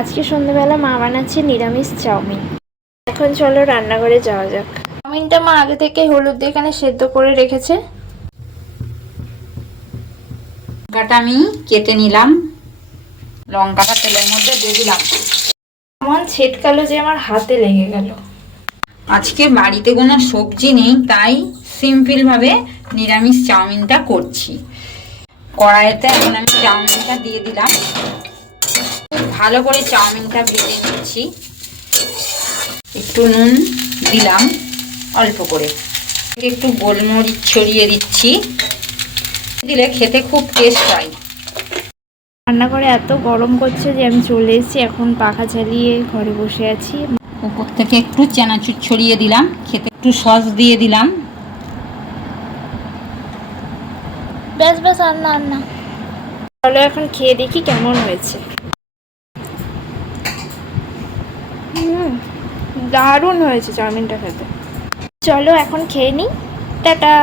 আজকে সন্ধ্যাবেলা মা বানাচ্ছে নিরামিষ চাউমিন। এখন চলো রান্নাঘরে যাওয়া যাক। চাউমিনটা মা আগে থেকে হলুদ দিয়ে এখানে সেদ্ধ করে রেখেছে। লঙ্কাটা আমি কেটে নিলাম, লঙ্কাটা তেলের মধ্যে দিয়ে দিলাম। এমন ছেটকালো যে আমার হাতে লেগে গেল। আজকে বাড়িতে কোনো সবজি নেই, তাই সিম্পল ভাবে নিরামিষ চাউমিনটা করছি। কড়াইতে এখন আমি চাউমিনটা দিয়ে দিলাম, ভালো করে চাউমিনটা ভেজে নিচ্ছি। একটু নুন দিলাম অল্প করে, একটু গোলমরিচ ছড়িয়ে দিচ্ছি, দিলে খেতে খুব টেস্ট হয়। রান্নাঘরে এত গরম করছে যে আমি চলে এসেছি, এখন পাখা চালিয়ে ঘরে বসে আছি। উপর থেকে একটু চানাচুর ছড়িয়ে দিলাম, খেতে একটু সস দিয়ে দিলাম। ব্যাস ব্যাস, আর না আর না। চলো এখন খেয়ে দেখি কেমন হয়েছে। দারুণ হয়েছে চাউমিনটা খেতে। চলো এখন খেয়ে নিই, টাটা।